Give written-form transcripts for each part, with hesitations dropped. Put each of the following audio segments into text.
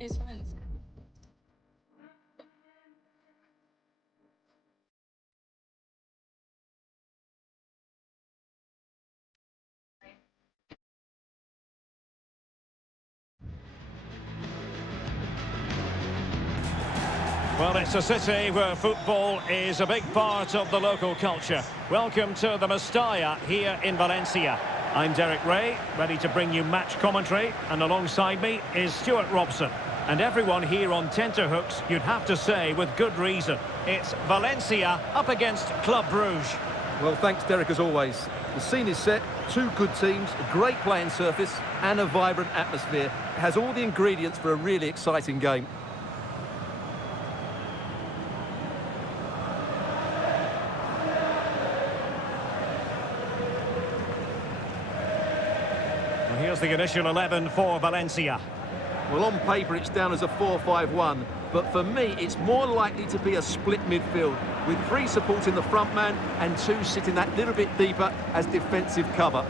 His friends. Well, it's a city where football is a big part of the local culture. Welcome to the Mestalla here in Valencia. I'm Derek Ray, ready to bring you match commentary, and alongside me is Stuart Robson. And everyone here on tenterhooks, you'd have to say, with good reason. It's Valencia up against Club Brugge. Well, thanks, Derek, as always. The scene is set, two good teams, a great playing surface and a vibrant atmosphere. It has all the ingredients for a really exciting game. Well, here's the initial 11 for Valencia. Well, on paper, it's down as a 4-5-1, but for me, it's more likely to be a split midfield, with three supporting the front man and two sitting that little bit deeper as defensive cover.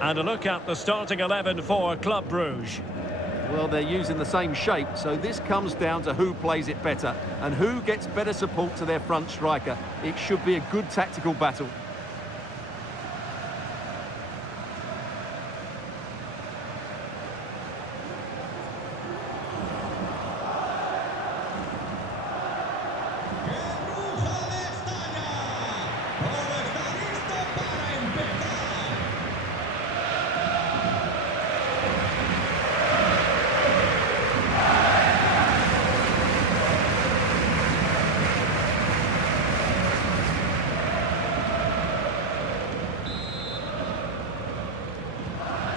And a look at the starting 11 for Club Brugge. Well, they're using the same shape, so this comes down to who plays it better and who gets better support to their front striker. It should be a good tactical battle.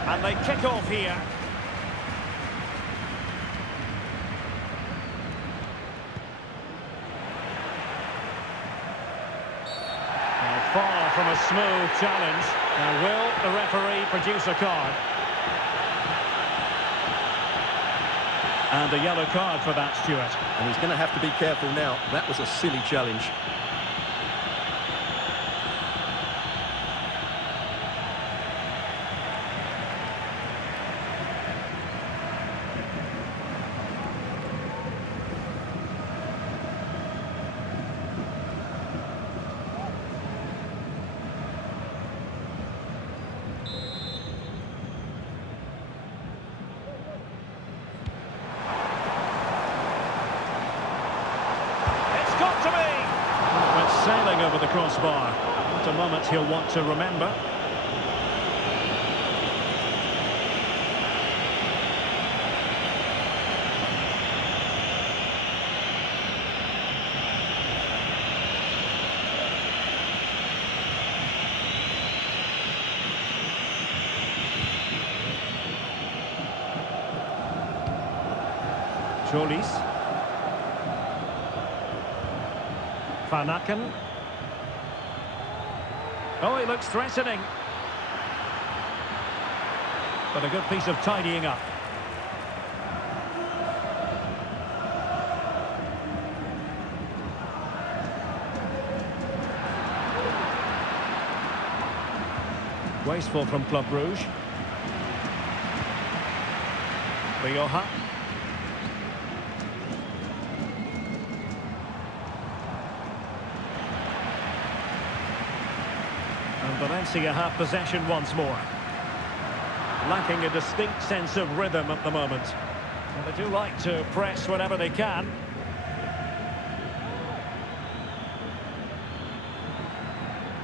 And they kick off here. Well, far from a smooth challenge. Now, will the referee produce a card? And a yellow card for that, Stuart. And he's going to have to be careful now. That was a silly challenge. Got to be! Went sailing over the crossbar. What a moment he'll want to remember. Jolis. Van Aken. Oh, he looks threatening. But a good piece of tidying up. Wasteful from Club Brugge. Rioja. Valencia have possession once more. Lacking a distinct sense of rhythm at the moment. And they do like to press whenever they can.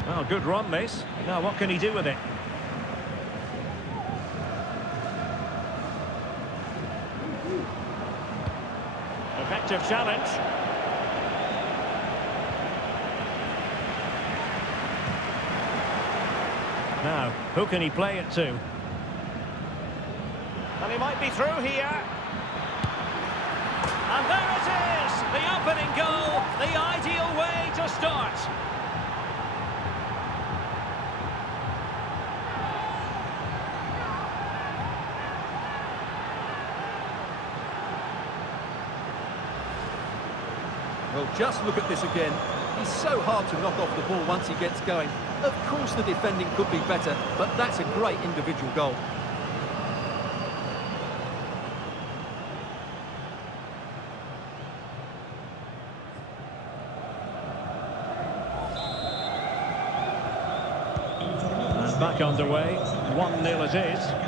Well, good run this. Now what can he do with it? Effective challenge. Now, who can he play it to? And he might be through here. And there it is! The opening goal, the ideal way to start. Well, just look at this again. He's so hard to knock off the ball once he gets going. Of course the defending could be better, but that's a great individual goal. And back underway, 1-0 it is.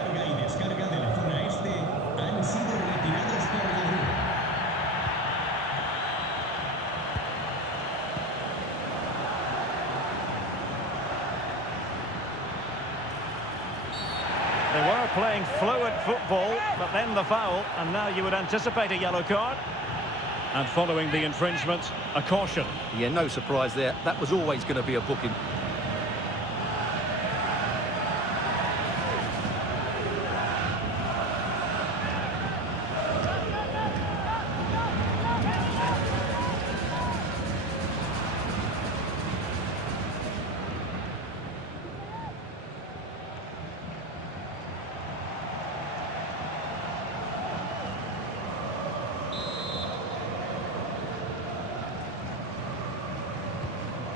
They were playing fluid football, but then the foul, and now you would anticipate a yellow card. And following the infringement, a caution. Yeah, no surprise there. That was always going to be a booking.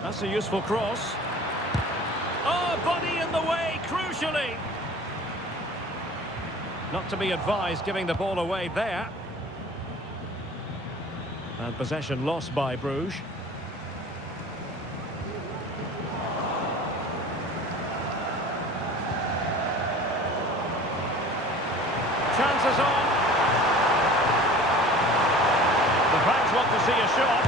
That's a useful cross. Oh, body in the way, crucially. Not to be advised giving the ball away there. And possession lost by Bruges. Chances on. The fans want to see a shot.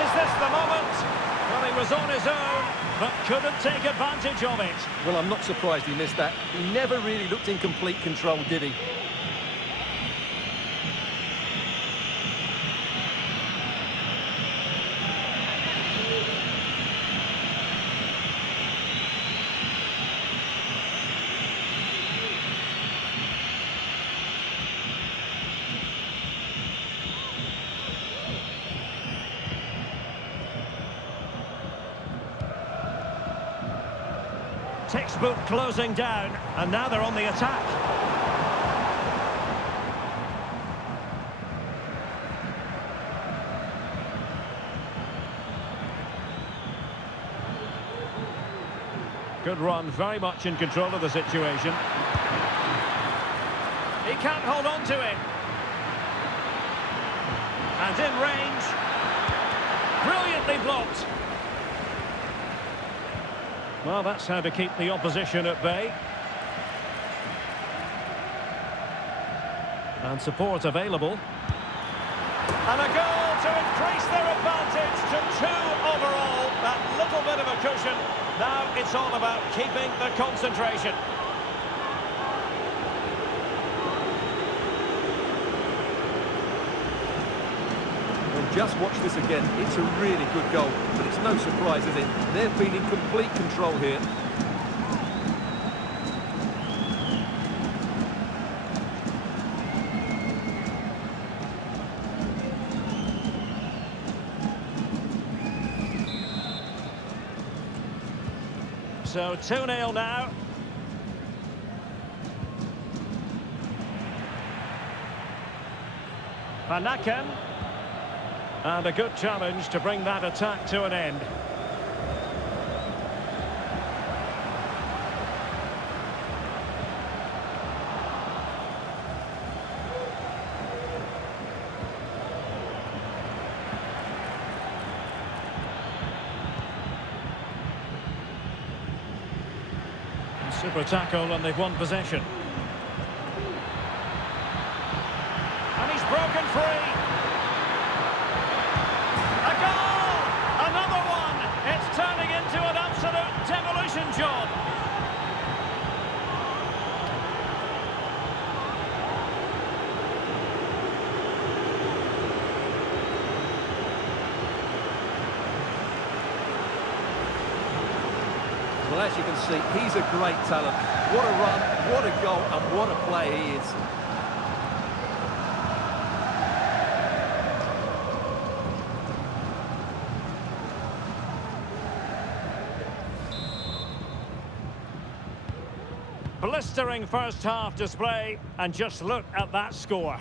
Is this the moment? Well, he was on his own, but couldn't take advantage of it. Well, I'm not surprised he missed that. He never really looked in complete control, did he? Textbook closing down, and now they're on the attack. Good run, very much in control of the situation. He can't hold on to it. And in range. Brilliantly blocked. Well, that's how to keep the opposition at bay. And support available. And a goal to increase their advantage to 2 overall. That little bit of a cushion. Now it's all about keeping the concentration. Just watch this again. It's a really good goal, but it's no surprise, is it? They've been in complete control here. So 2-0 now. Van Aken. And a good challenge to bring that attack to an end. Super tackle, and they've won possession. And he's broken free. A goal! Another one! It's turning into an absolute demolition job. Well, as you can see, he's a great talent. What a run, what a goal, and what a play he is. Blistering first half display, and just look at that score.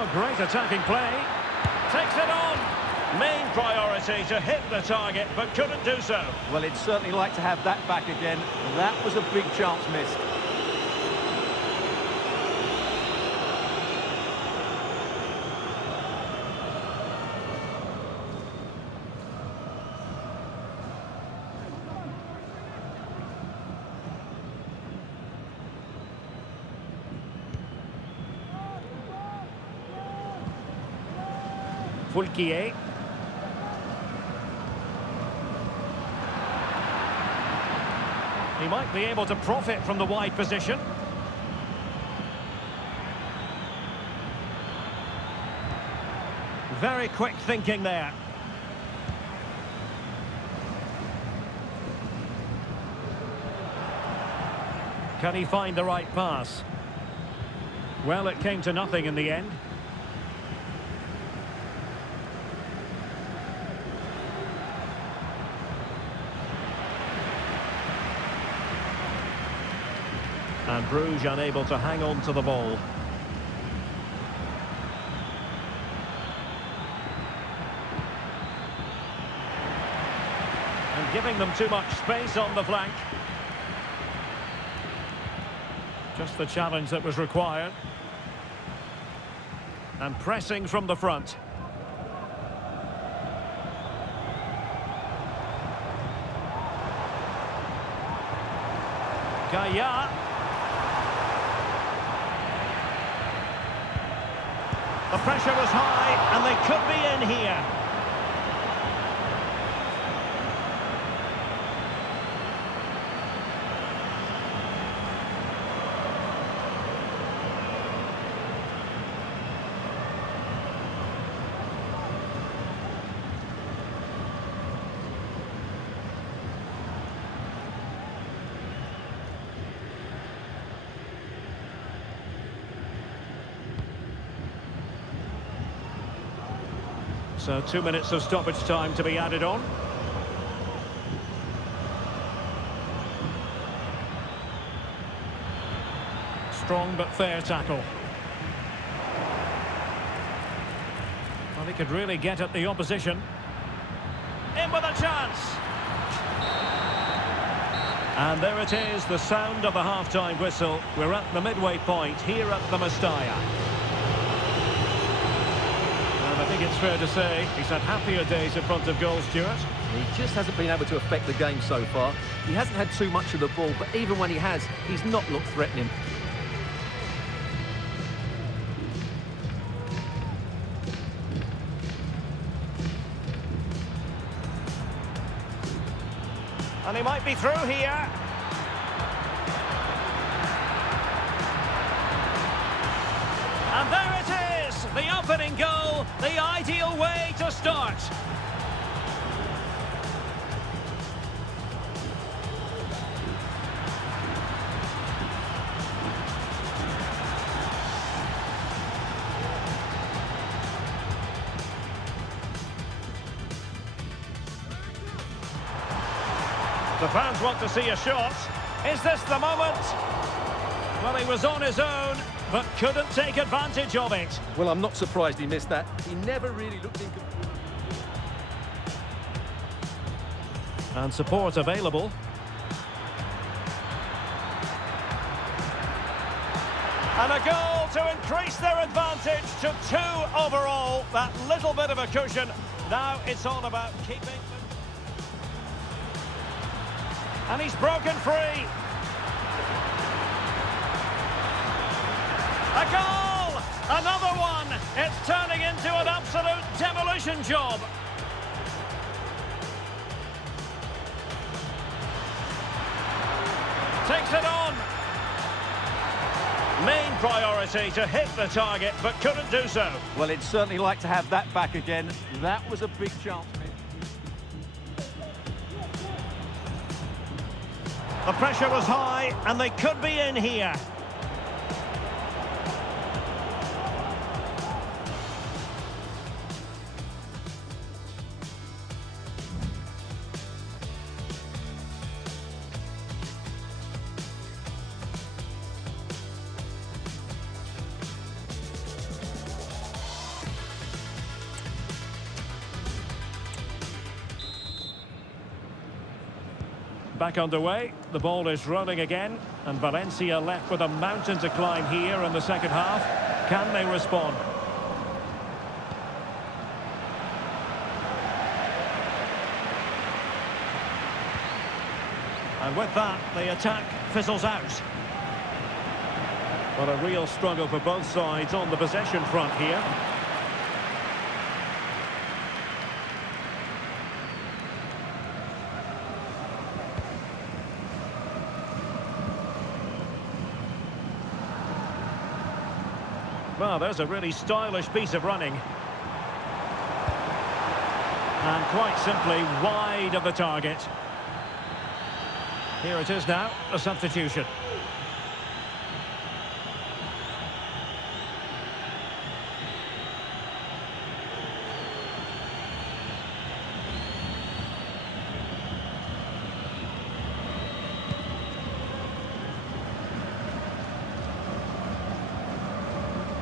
Oh, great attacking play. Takes it on. Main priority to hit the target, but couldn't do so. Well, he'd certainly like to have that back again. That was a big chance missed. Fulquier. He might be able to profit from the wide position. Very quick thinking there. Can he find the right pass? Well, it came to nothing in the end. And Bruges unable to hang on to the ball. And giving them too much space on the flank. Just the challenge that was required. And pressing from the front. Gaia. The pressure was high, and they could be in here. So 2 minutes of stoppage time to be added on. Strong but fair tackle. Well, he could really get at the opposition. In with a chance. And there it is, the sound of the half-time whistle. We're at the midway point here at the Mestalla. I think it's fair to say he's had happier days in front of goal, Stuart. He just hasn't been able to affect the game so far. He hasn't had too much of the ball, but even when he has, he's not looked threatening. And he might be through here. And there it is, the opening goal, the ideal way to start. The fans want to see a shot. Is this the moment? Well, he was on his own, but couldn't take advantage of it. Well, I'm not surprised he missed that. He never really looked in. And support available. And a goal to increase their advantage to 2 overall. That little bit of a cushion. Now it's all about keeping them. And he's broken free. A goal! Another one! It's turning into an absolute demolition job. Takes it on. Main priority to hit the target, but couldn't do so. Well, he'd certainly like to have that back again. That was a big chance. The pressure was high, and they could be in here. Back underway, the ball is rolling again, and Valencia left with a mountain to climb here in the second half. Can they respond? And with that, the attack fizzles out. But a real struggle for both sides on the possession front here. Well, there's a really stylish piece of running. And quite simply wide of the target. Here it is now, a substitution.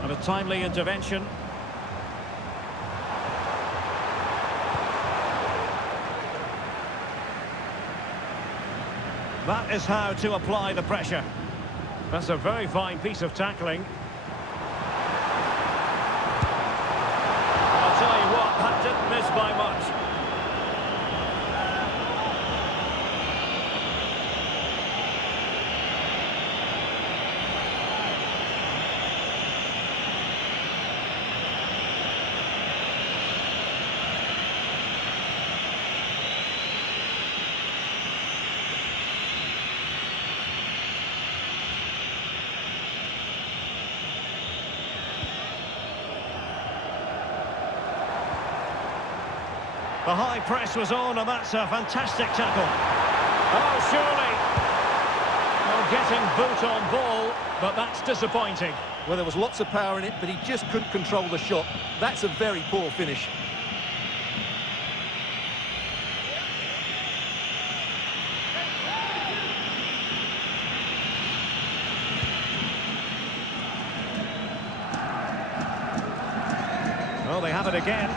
And a timely intervention. That is how to apply the pressure. That's a very fine piece of tackling. I'll tell you what, that didn't miss by much. The high press was on, and that's a fantastic tackle. Oh, surely. Well, getting boot on ball, but that's disappointing. Well, there was lots of power in it, but he just couldn't control the shot. That's a very poor finish. Well, they have it again.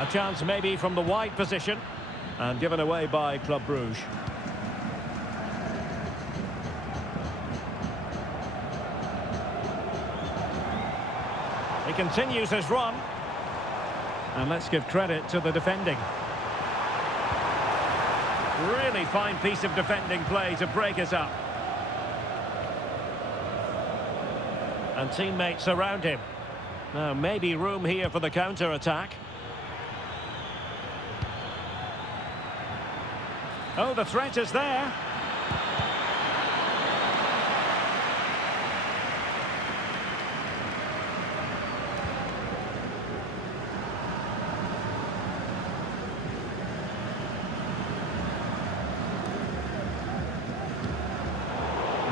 A chance maybe from the wide position, and given away by Club Brugge. He continues his run, and let's give credit to the defending. Really fine piece of defending play to break us up. And teammates around him. Now maybe room here for the counter-attack. Oh, the threat is there.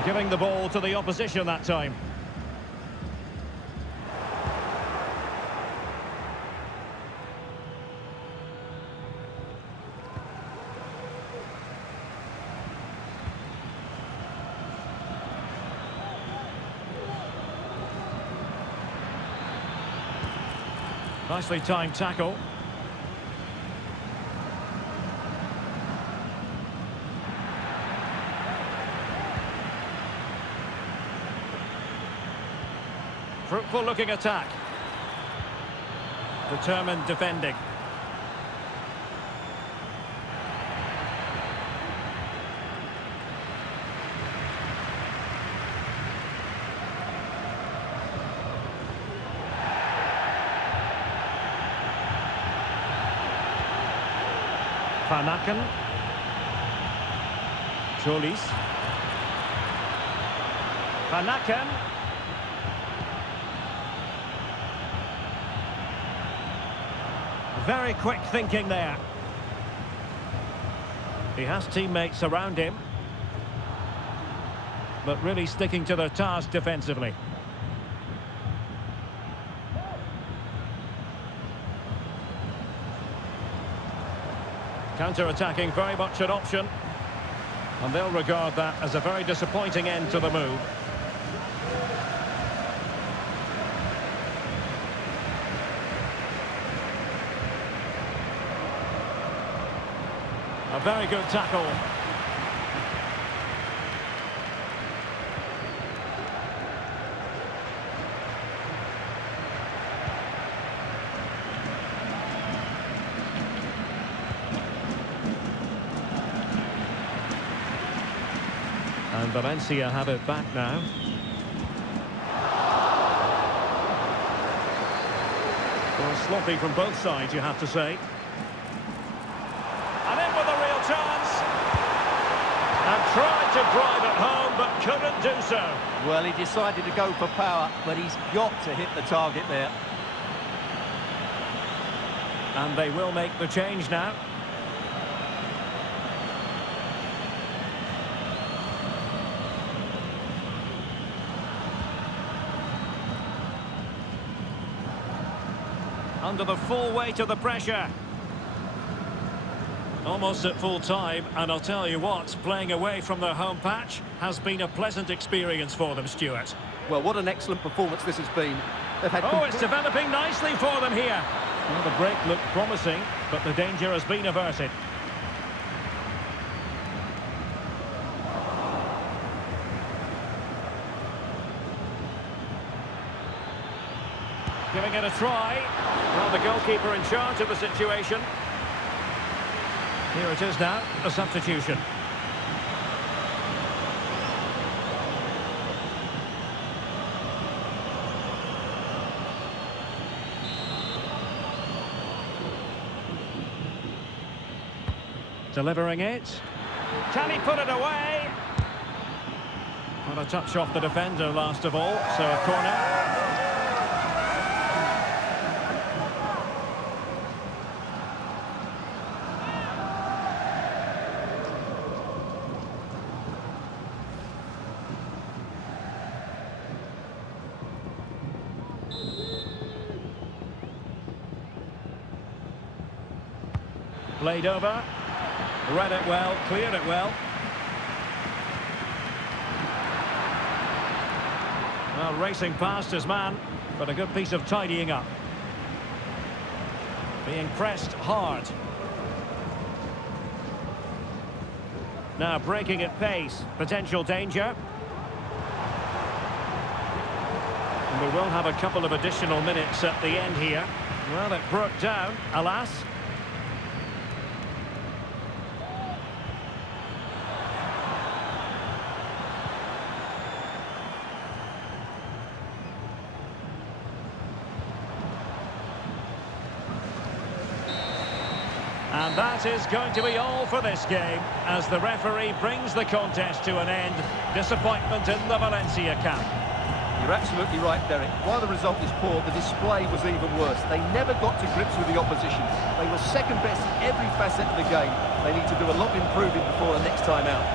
Giving the ball to the opposition that time. Nicely timed tackle. Fruitful looking attack. Determined defending. Van Aken. Cholis. Van Aken. Very quick thinking there. He has teammates around him, but really sticking to their task defensively. Counter-attacking, very much an option. And they'll regard that as a very disappointing end to the move. A very good tackle. And Valencia have it back now. Well, sloppy from both sides, you have to say. And in with a real chance. And tried to drive it home, but couldn't do so. Well, he decided to go for power, but he's got to hit the target there. And they will make the change now. Under the full weight of the pressure. Almost at full time, and I'll tell you what, playing away from their home patch has been a pleasant experience for them, Stuart. Well, what an excellent performance this has been. They've had it's developing nicely for them here. Well, the break looked promising, but the danger has been averted. Giving it a try. Well, the goalkeeper in charge of the situation. Here it is now, a substitution. Delivering it. Can he put it away? Well, a touch off the defender last of all, so a corner. Played over, read it well, cleared it well. Well, racing past his man, but a good piece of tidying up. Being pressed hard. Now breaking at pace, potential danger. And we will have a couple of additional minutes at the end here. Well, it broke down, alas. And that is going to be all for this game as the referee brings the contest to an end. Disappointment in the Valencia camp. You're absolutely right, Derek. While the result is poor, the display was even worse. They never got to grips with the opposition. They were second best in every facet of the game. They need to do a lot of improving before the next time out.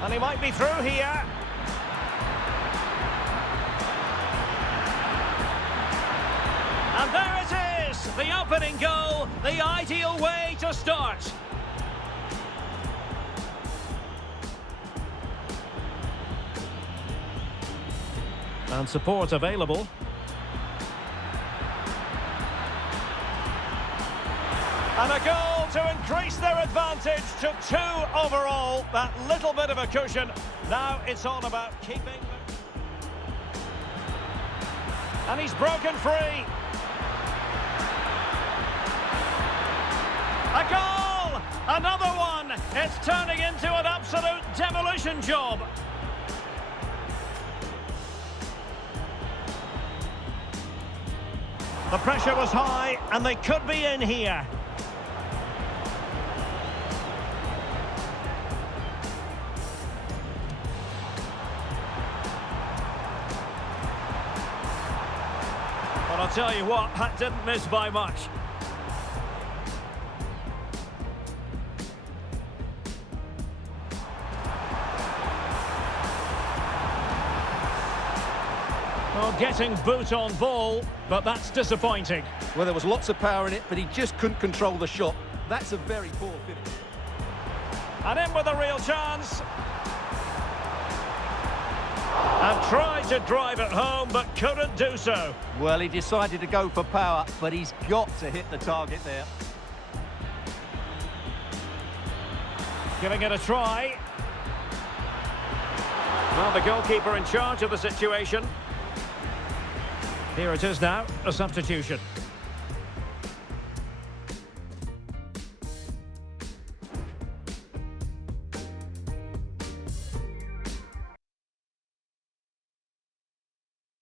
And he might be through here. And there it is, the opening goal, the ideal way to start. And support available. And a goal to increase their advantage to 2 overall. That little bit of a cushion. Now it's all about keeping. And he's broken free. A goal! Another one! It's turning into an absolute demolition job. The pressure was high and they could be in here. But I'll tell you what, that didn't miss by much. Well, getting boot on ball, but that's disappointing. Well, there was lots of power in it, but he just couldn't control the shot. That's a very poor finish. And in with a real chance. And tried to drive it home, but couldn't do so. Well, he decided to go for power, but he's got to hit the target there. Giving it a try. Well, the goalkeeper in charge of the situation. Here it is now, a substitution.